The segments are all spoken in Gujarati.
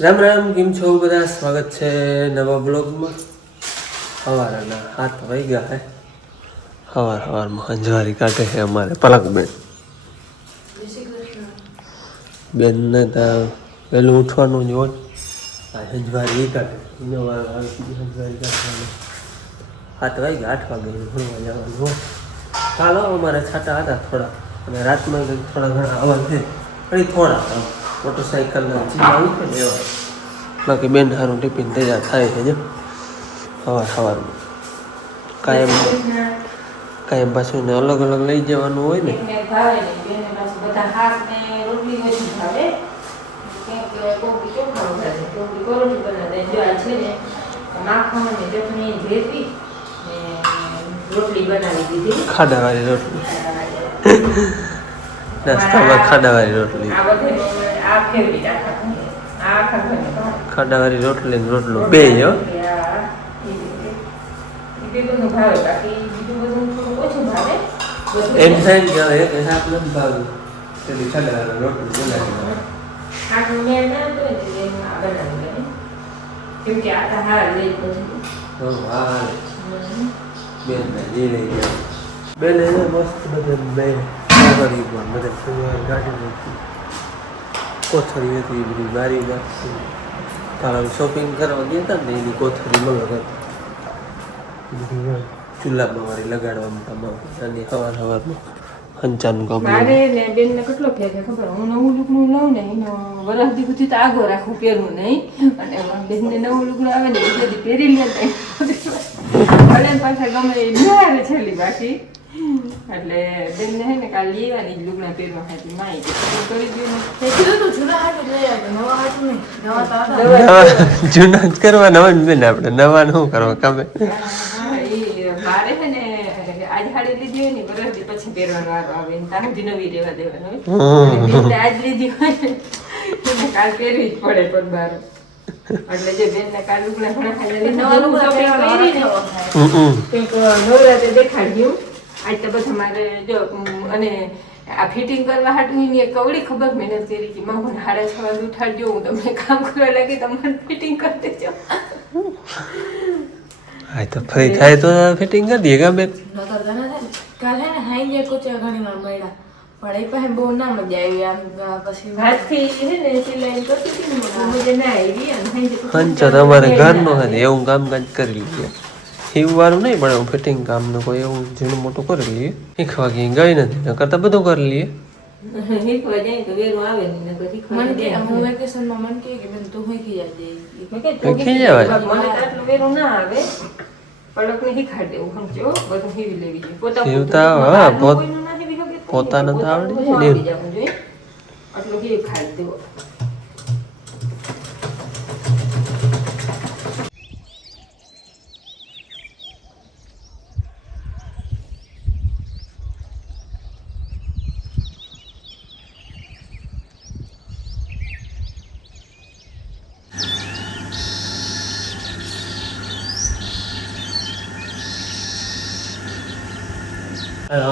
રામ રામ, કેમ છો બધા? સ્વાગત છે નવા બ્લોગમાં. સવારના 7 વાગ્યા હે. સવારમાં અંજવારી કાઢે છે અમારે પલકબેન. બેનને તો વહેલું ઉઠવાનું જ હોય. અંજવારી કાઢે અંજવારી કાઢવાનું 7 વાગ્યા 8 વાગે ભણવા જવાનું હોય. ચાલો અમારે છાટા હતા થોડા, અને રાતમાં થોડા ઘણા અવાજ છે પણ થોડા મોટરસાઇકલના ચીલા ઉઠે ને એવા. બાકી બેન સારું ટિફિન તૈયાર થાય છે. જો સવારમાં કાયમ પાછું ને અલગ અલગ લઈ જવાનું હોય ને. ખાડાવાળી રોટલી નાસ્તામાં ખાડાવાળી રોટલી ખાડાવાળી રોટલી ને રોટલો બે હો. એમ થાય ને કે એક શાક નથી ભાવ્યું તેની ખાડાવાળી રોટલી બેન મસ્ત બધા બેન બધા ગાડી કોથળી હતી એ બધી બારી નાખી. તારા શોપિંગ કરવા ગયા હતા ને એની કોથળી મળે ચૂલામાં મારી લગાડવામાં તમારે અને સવારમાં હંચાનું કામ. મારે ને બેનને કેટલો ફેર છે ખબર? હું નવું લુગડું લઉં ને એનો વરસ દી સુધી તો આગો રાખું, પહેરવું નહીં. અને બેનને નવું લુગડું આવે ને એટલે દી પહેરી લે ભલે પાછા ગમે એ ન્યારે છેલ્લી બાકી. એટલે બેનને હે ને કાલે લેવાની જ લુગડા પહેરવા ખાતી માઈ કરી દઉં. જૂના જ કરવા નવા જ બેન, આપણે નવા શું કરવા કામે. મારે છે ને આજ હાડી લીધી હોય ને બરાબર પછી પહેરવાનો વારો આવે ને ત્યાં સુધી નવી રહેવા દેવાનો હોય. આજ લીધી હોય ને કાલ પહેરવી જ પડે પરબાર. એટલે જે બેન ને કાલ લુગડા ઘણા ખાઈ નવરાત્રે દેખાડ્યું. આજ તો બધા મારે જો અને આ ફિટિંગ કરવા હાટું ની કવડી ખબર મહેનત કરી હતી. માં મને 6:30 વાગે ઉઠાડજો, હું તમને કામ કરવા લાગી, તમારે ફિટિંગ કરી દેજો. હા તો ફરી થાય તો ફિટિંગ કરી દઈએ ગમે. કાલે ને હાઈ કોચા ઘણી વાર મળ્યા પણ એ પાસે બહુ ના મજા આવી. આમ પછી હાથથી છે ને સિલાઈ કરતી હતી ને મજા ના આવી. હંચો તમારે ઘરનો હે એવું કામકાજ કરી લઈએ. હિવવાનું નહીં પણ એવું ફિટિંગ કામનું કોઈ એવું ઝીણું મોટું કરી લઈએ. શીખવા ગઈ ગઈ નથી ન કરતા બધું કરી લઈએ. શીખવા જાય તો વેરું આવે ને મને કે હું વેકેશનમાં મને કે બેન તું શીખી જાય. મને આટલું વેરું ના આવે. પલક ને શીખાડ દેવું સમજો, બધું હીવી લેવી જોઈએ. પોતાને તો આવડે આટલું હીવી ખાઈ દેવો.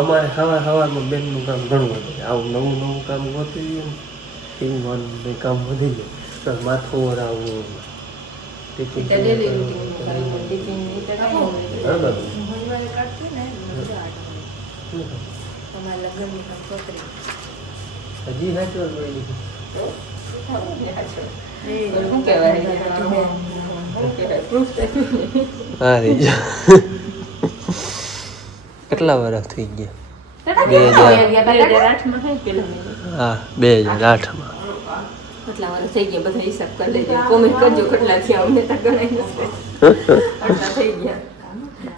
અમારે સવારમાં બેનનું કામ ઘણું હતું. આવું નવું કામ ગોતી સીવવાનું કામ વધી જાય. માથું વરાવવું, હજી કેટલા વર્ષ થઈ ગયા? 2008 હા 2008માં. કેટલા વર્ષ થઈ ગયા બધા હિસાબ કરી લેજો. કોમેન્ટ કરજો કેટલા થયા, અમને તો ગણાય નથી. આટલા થઈ ગયા.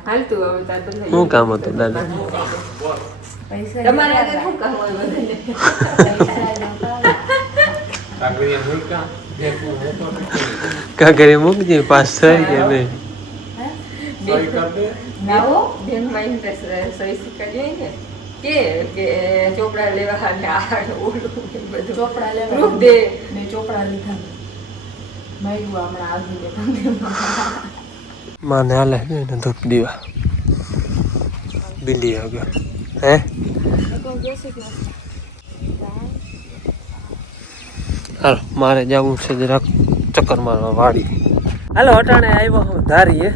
હાલતું હવે તાર બધા શું કામ હતું દાદા? તમારે આગળ શું કામ હોય બધાને? કાગરે મૂકજે પાસ થાય કે નહીં. બેન માં ઇન્ટરેસ્ટ સહી શીખવાડી ને કે ચોપડા લેવા ને આ ઓલું બધું ચોપડા લેવા પ્રૂફ દે ને ચોપડા લીધા માર્યું હમણાં આવીને માને હાલે ને ધૂપ દીવા દિલ્હી આવ્યો હે. હાલ મારે જવું છે જરાક ચક્કર મારવા વાડી. હાલો અટાણે આવ્યો હું ધારીએ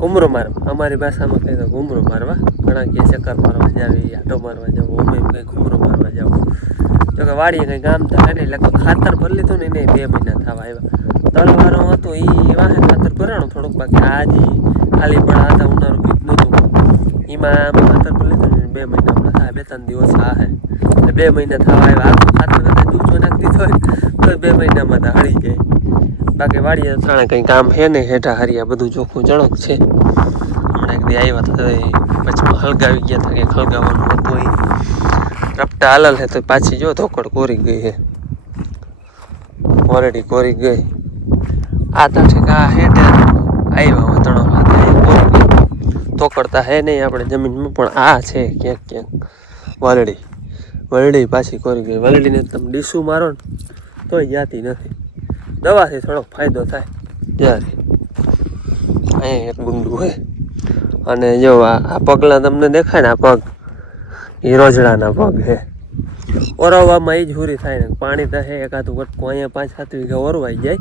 ઘૂમરો મારવા. અમારી ભાષામાં કહે તો ઘૂમરો મારવા. ઘણા કે ચક્કર મારવા જાવી, આટો મારવા જાવ, અમે કંઈ ઘૂમરો મારવા જાવ. જો કે વાડીએ કંઈ ગામ થાય ને લગભગ ખાતર ભરી લીધું ને એને 2 મહિના થવા આવ્યા. તળવારો હતો એ વાહે ખાતર ભરાણું થોડુંક, બાકી આજે ખાલી પડા હતા, ઉનાળું પીક નહોતું એમાં ખાતર ભરી લીધું ને 2 મહિના હમણાં થાય, 2-3 દિવસ આ હે એટલે 2 મહિના થવા આવ્યા. આખું ખાતર કરતા ડૂચો નાખી દીધો હોય તો 2 મહિનામાં તો હળી જાય. બાકી વાડીએ ત્રણે કંઈ કામ છે ને, હેઠા હરિયા બધું ચોખ્ખું જણક છે. હમણાં એક દી આવ્યા તો પછી હળગાવી ગયા હતા, કે હળગાવવાનું હતું એ રપટા હાલલ છે તો પાછી જો ધોકડ કોરી ગઈ છે, ઓલરેડી કોરી ગઈ. આ તાઠે આ હેઠે આવ્યા હોય તણો ધોકડતા હે નહીં આપણે જમીનમાં, પણ આ છે ક્યાંક ક્યાંક વરડી પાછી કોરી ગઈ. વરડીને તમે ડીસું મારો ને તોય જાતી નથી. દવાથી થોડોક ફાયદો થાય ત્યારે. અહીંયા એક ગુંડું હોય અને જો આ પગલા તમને દેખાય ને, આ પગ એ રોજડાના પગ છે. ઓરવવામાં એ જ હુરી થાય ને, પાણી તો છે એકાદું વટકું અહીંયા 5-7 વીઘા ઓરવાઈ જાય,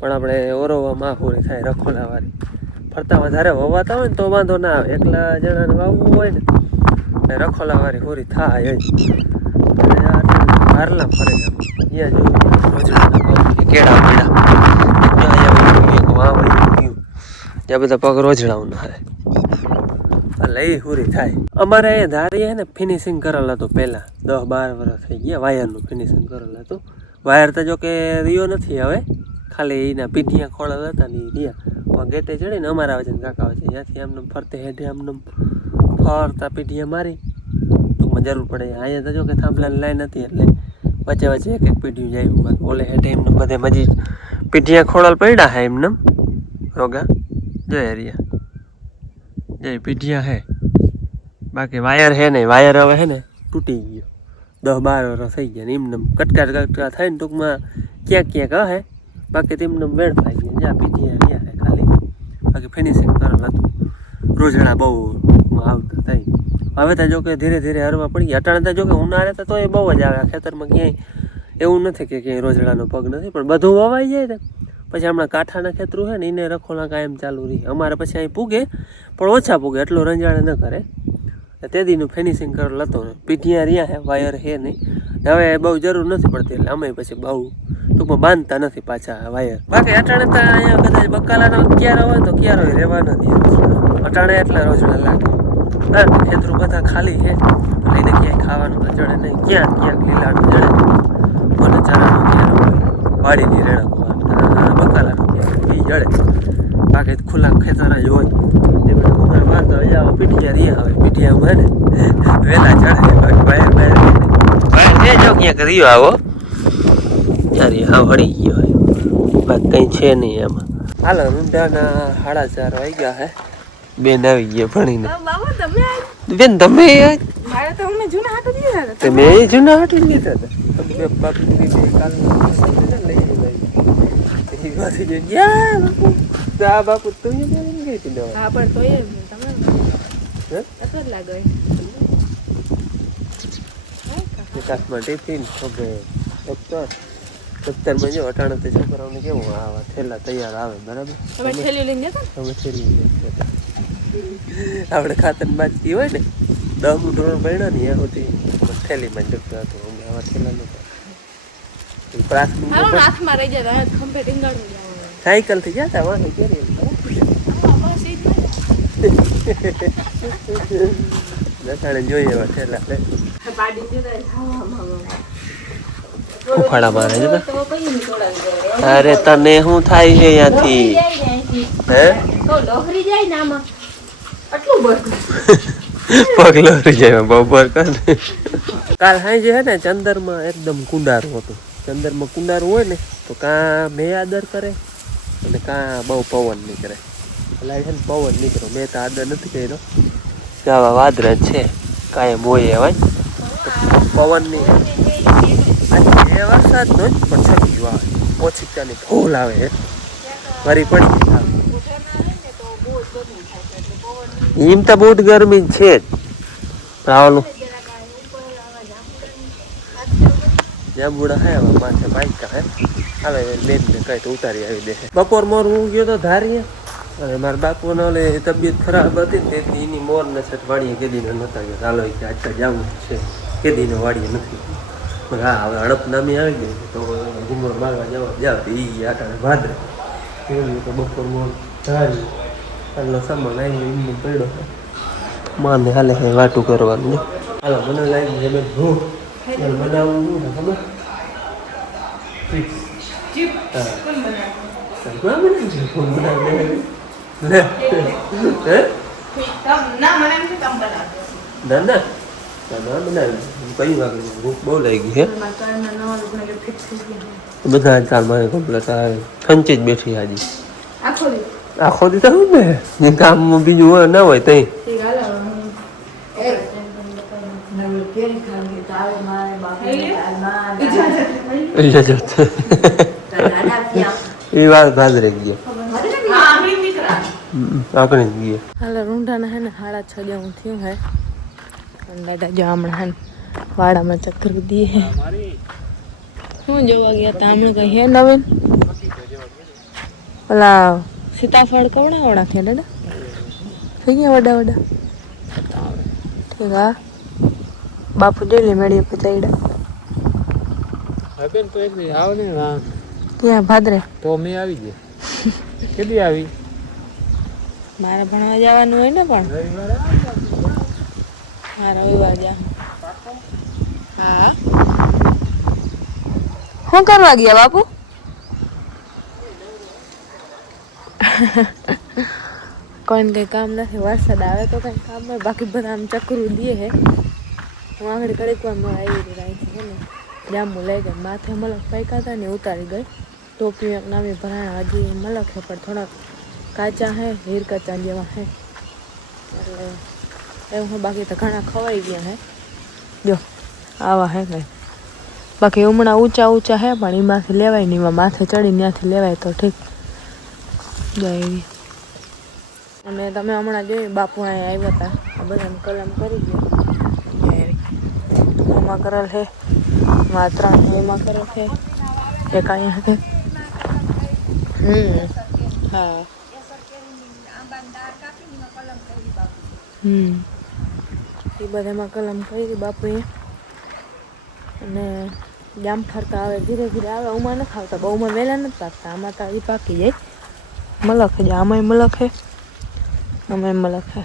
પણ આપણે ઓરવવામાં હુરી થાય. રખોલાવાળી ફરતા વધારે વવાતા હોય ને તો વાંધો ના આવે, એકલા જણાને વાવવું હોય ને એટલે રખોલાવાળી હુરી થાય જ. હારલા ફરે અહીંયા જો રોજડાના કેળા પીડા વાવડી ત્યાં બધા પગ રોજડાઓના હોય એટલે એ હુરી થાય. અમારે અહીંયા ધારી હે ને ફિનિશિંગ કરેલ હતું પહેલાં 10-12 વર્ષ થઈ ગયા. વાયરનું ફિનિશિંગ કરેલ હતું. વાયર તો જો કે રહ્યો નથી હવે, ખાલી એના પીઢિયા ખોળેલ હતા ને એ રહ્યા ગેતે ચડીને અમારા વજન કાકા છે ત્યાંથી આમને ફરતે હેઠે આમને ફરતા પીઢિયા મારી ટૂંકમાં જરૂર પડે. અહીંયા તો જો કે થાંભલાની લાઈન હતી એટલે વચ્ચે એક પીઢિયું જાય. ઓલે હેઠે એમને બધે મજી પીઢિયા ખોળાલ પડ્યા હે એમને રોગા જય હરિયા જય પીઢિયા હે. બાકી વાયર હે ને, વાયર હવે હે ને તૂટી ગયો. 10-12 વર્ષ થઈ ગયા ને એમને કટકા થાય ને ટૂંકમાં ક્યાંક હે, બાકી તેમને વેણ પાઈ ગયા. જ્યાં પીઢિયા રહ્યા હે ખાલી, બાકી ફિનિશિંગ કરેલ હતું. રોજડા બહુ આવતા થઈ. હવે તો જો કે ધીરે ધીરે હરવા પડી ગયા. અટાણે તો જો કે ઉનાળે તો એ બહુ જ આવે. ખેતરમાં ક્યાંય એવું નથી કે ક્યાંય રોજડાનો પગ નથી, પણ બધું વવાઈ જાય ને પછી હમણાં કાંઠાના ખેતરું છે ને એને રખોલા કાયમ ચાલુ રહી. અમારે પછી અહીં પૂગે પણ ઓછા પૂગે, એટલું રંજાડે ન કરે. તે દીનું ફિનિશિંગ કરેલ હતું. પીઢિયા રહ્યા હે, વાયર હે નહીં. હવે બહુ જરૂર નથી પડતી એટલે અમે પછી બહુ ટૂંકમાં બાંધતા નથી પાછા વાયર. બાકી અટાણે તો અહીંયા કદાચ બકાલાનો ક્યારો હોય તો ક્યારો રહેવા નથી. અટાણે એટલા રોજડા લાગે. હા, ખેતરું બધા ખાલી છે લઈને ક્યાંય ખાવાનું તો જડે નહીં. ક્યાંક લીલાનું જડે, મને ચારાનો ક્યારો વાડીની રેડા બકાલાનો ક્યારો એ જડે. બાકી ખુલ્લા ખેતર જ હોય તે બધા ઉમર બાંધો અહીંયા પીઠિયા રહ્યા હોય. પીઠિયામાં ને વહેલા ચડે. વાયર જો ક્યાંક રહ્યો આવો ત્યારે હા વળી ગયો હોય, બાકી કંઈ છે નહીં એમાં. હાલો ઊંડાના 4:30 વાગ્યા હે. બેન આવી ગયા ભણીને. બેન તમે તમે જૂના હાટ લીધા હતા. બાપુ તું ગઈ હતી દવા વિકાસમાં ટિફિન દફતરમાં જો અટાણે તે છોકરાઓને કેવું આવા થેલા તૈયાર આવે બરાબર. આપણે ખાતર બાજતી હોય ને 10મું ધોરણ ભણ્યા ને ત્યાં સુધી થેલીમાં જ જતું હતું. અમે આવા થેલા નહોતા. સાયકલ થી જતા વાંધો કરીએ. લસાણે જોઈએ એવા થેલા ઉફાડા મારે છે. અરે તને શું થાય છે અહીંયાથી? હે પગ લહરી જાય બપોર કર. કાલ હાઈ જે હે ને ચંદરમાં એકદમ કુંડારું હતું. ચંદરમાં કુંડારું હોય ને તો કાં મેં આદર કરે અને કાં બહુ પવન નીકળે. એટલે છે ને પવન નીકળ્યો. મેં તો આદર નથી કર્યો. આવા વાદરા છે કાયમ હોય એવા પવન નીકળે. એ વરસાદનો જ પણ છક્યું આવે, ઓછીકાની ફૂલ આવે વરી પડી એમ તો બહુ ગરમી છે જ. રાવલું જાંબુડા હે હવે માથે બાઈક હે આવે બેન ને કઈ તો ઉતારી આવી દે. બપોર મોર હું ગયો તો ધારીએ અને મારા બાપુને ઓલે તબિયત ખરાબ હતી ને તેથી એની મોર ને સેટ વાડીએ કેદીને નતા ગયા. ચાલો કે આટલા જવું છે કેદીને વાડીએ નથી. હા હવે હડપ નામી આવી ગઈ તો ઘુમર મારવા જવા જાવ એ આટાને ભાદરે કેવું તો બપોર મોર ધારી આટલો સામાન આવી એમને પડ્યો માને હાલે કઈ વાટું કરવાનું ને. હાલો મને લાગી છે બેન ભૂખ બનાવવું ને ખબર બહુ લાગી છે બધા ચાલમાં કમ્પ્લેટ ખંચી જ બેઠી હાજી આખો દી થયું ને કામ બીજું હોય ના હોય તઈ એ વાત ભાદ રહી ગયો આપણે ગઈએ. હાલ રૂંઢાના હે ને 6:30 જેવું થયું હે દાદા જો હમણાં હે વાડામાં ચક્કર દીએ હે. શું જોવા ગયા તા હમણાં કઈ હે નવીન? ઓલા સીતાફળ કવડા થયા દાદા થઈ ગયા વડા વડા ઠીક. હા બાપુ ડેલી મેળીએ પચાઈડા બેન તો એક દી આવ ને ક્યાં ભાદરે તો મેં આવી ગઈ કેટલી આવી મારે ભણવા જવાનું હોય ને પણ હા રવિવાર જા. હા શું કરવા ગયા બાપુ? કોઈને કઈ કામ નથી. વરસાદ આવે તો કઈ કામ હોય બાકી બધા આમ ચકરું દે હે. હું આગળ કડીક વાર આવી રહી છે ને જાંબુ લઈ ગઈ માથે મલક પાક્યા હતા ને ઉતારી ગઈ. ટોપી નામી ભરાણા હજી મલક હે પણ થોડાક કાચા હે હીર કાચા જેવા હે એટલે એવું હું બાકી તો ઘણા ખવાઈ ગયા હે. જો આવા હે કઈ બાકી હમણાં ઊંચા ઊંચા હે પણ એમાંથી લેવાય નહીં. એમાં માથે ચડી ત્યાંથી લેવાય તો ઠીક. જાય અને તમે હમણાં જોયું બાપુ અહીંયા આવ્યા હતા આ બધાને કલમ કરી ગયો. એમાં કરેલ છે 3 એમાં કરેલ છે એક અહીંયા છે. હા એ બધામાં કલમ કરી બાપુએ. અને જામફળ તો આવે ધીરે ધીરે આવે. ઉમાં નથી આવતા બહુમાં વહેલા નથી પાકતા. આમાં તો એ પાકી જાય. મલક છે આમાંય મલક છે આમાંય મલક છે.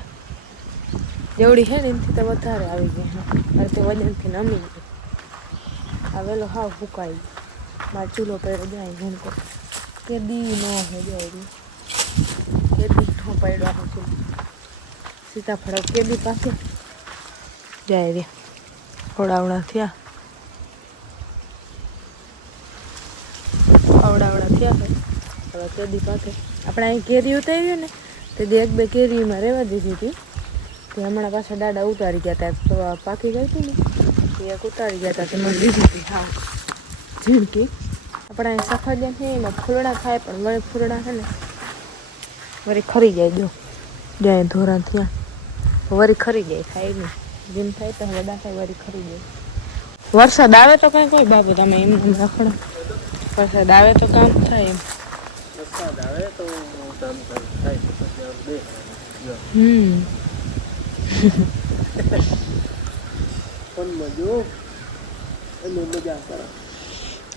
જેવડી છે ને એનાથી તો વધારે આવી ગઈ હા અરે તે વજનથી નમી ગઈ. આવેલો હાવ ફૂકાઈ મારે ચૂલો પડ્યો જાય ઘણકો કેદી ન હે જાય કેદી ઠો પડ્યો આખો ચૂલો. સીતાફળ કેદી પાસે જાય રે અવડાવડા થયા અવડાવડા થયા છે હવે કેદી પાસે. આપણે અહીં કેરી ઉતાર્યું ને તે 1-2 કેરીમાં રહેવા દીધી હતી તે હમણાં પાછા દાદા ઉતારી ગયા હતા. તો પાકી ગઈ હતી ને એ એક ઉતારી ગયા હતા તેમાં લીધી હતી હા ઝીણકી. આપણે અહીં સફરજન છે એમાં ફૂલડા થાય પણ વળી ફૂલડા છે ને વળી ખરી જાય. જો જાય ધોરણ ત્યાં વળી ખરી જાય થાય નહીં જેમ થાય તો વડા થાય વળી ખરી જાય. વરસાદ આવે તો કાંઈ કોઈ બાબુ તમે એમ રાખડો. વરસાદ આવે તો કામ થાય એમ. વરસાદ આવે તો કામ થાય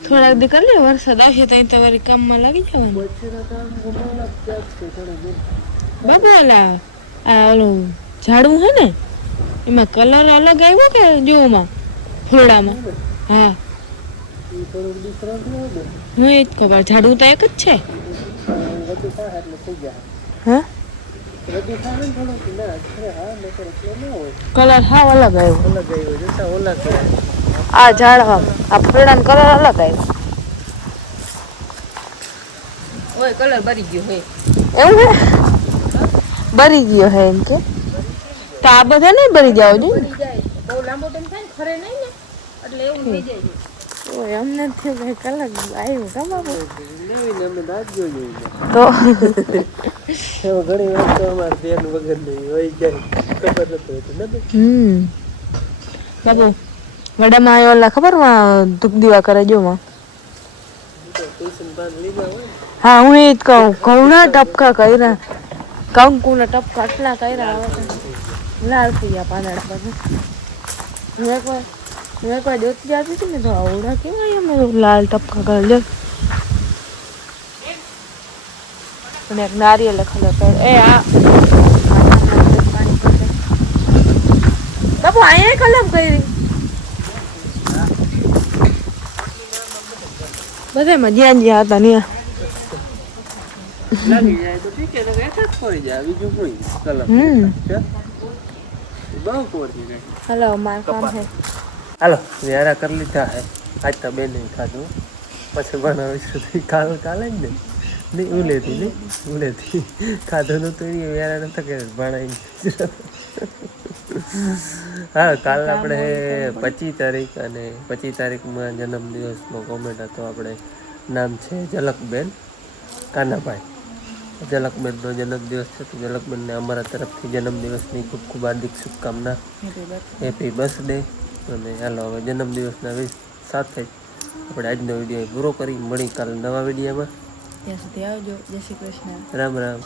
થોડાક દી કરી લે વરસાદ આવશે તો તમારી કામમાં લાગી જવાનું. બાબુ ઓલા આ ઓલું ઝાડવું હે ને એમાં કલર અલગ આવ્યો કે જોવામાં ફૂલડામાં? હા હું એ જ ખબર ઝાડવું તો એક જ છે. હા કલર હાવ અલગ આવ્યો. આ ઝાડવા આ ફૂલડાનો કલર અલગ આવ્યો. ઓય કલર બરી ગયો હે એવું હે બરી ગયો હે એમ કે તો આ બધા નહીં બરી જાવ જોઈએ. બહુ લાંબો ટાઈમ થાય ને ખરે નહીં ને એટલે એવું થઈ જાય. ઓય અમને કલર આવ્યો કા બાબુ તો ઘણી વાર તો અમારે બેન વગર નહીં હોય જાય ખબર નથી. બાબુ વડામાં આવ્યો ઓલા ખબર માં ધૂપ દીવા કરે જો માં લસણ પાન લીધા હોય હા હું એ જ કહું ઘઉંના ટપકા કર્યા કંકુના ટપકા આટલા કર્યા હવે તો લાલ થઈ ગયા પાંદડા બધા હું એકવાર જોતી જતી હતી ને તો આવડા કેવાય અમે લાલ ટપકા કરી લે અને એક નારિયેલ ખબર પડે એ આ બાપુ અહીંયા કલમ કરી બધામાં જ્યાં જ્યાં હતા ત્યાં લાગી જાય તો ઠીક છે એક જ પડી જાય બીજું કોઈ કલમ બહુ કોરી ગઈ हेलो मार काम है હાલો વ્યારા કરી લીધા હે આજ તો બેન ખાધું પછી બનાવીશું કાલે જ ને નહીં ઉલેથી નહીં ઉલેથી ખાધું નતું એ વ્યારા નતા કે ભણાઈ હા કાલ આપણે 25 તારીખ અને 25 તારીખમાં જન્મદિવસનો કોમેન્ટ હતો આપણે નામ છે ઝલકબેન કાનાભાઈ ઝલકબેનનો જન્મદિવસ છે તો ઝલકબેનને અમારા તરફથી જન્મદિવસની ખૂબ ખૂબ હાર્દિક શુભકામના હેપી બર્થડે અને હાલો હવે જન્મદિવસના સાથે આપણે આજનો વિડીયો પૂરો કરી મળી કાલે નવા વિડીયોમાં ત્યાં સુધી આવજો જય શ્રી કૃષ્ણ રામ રામ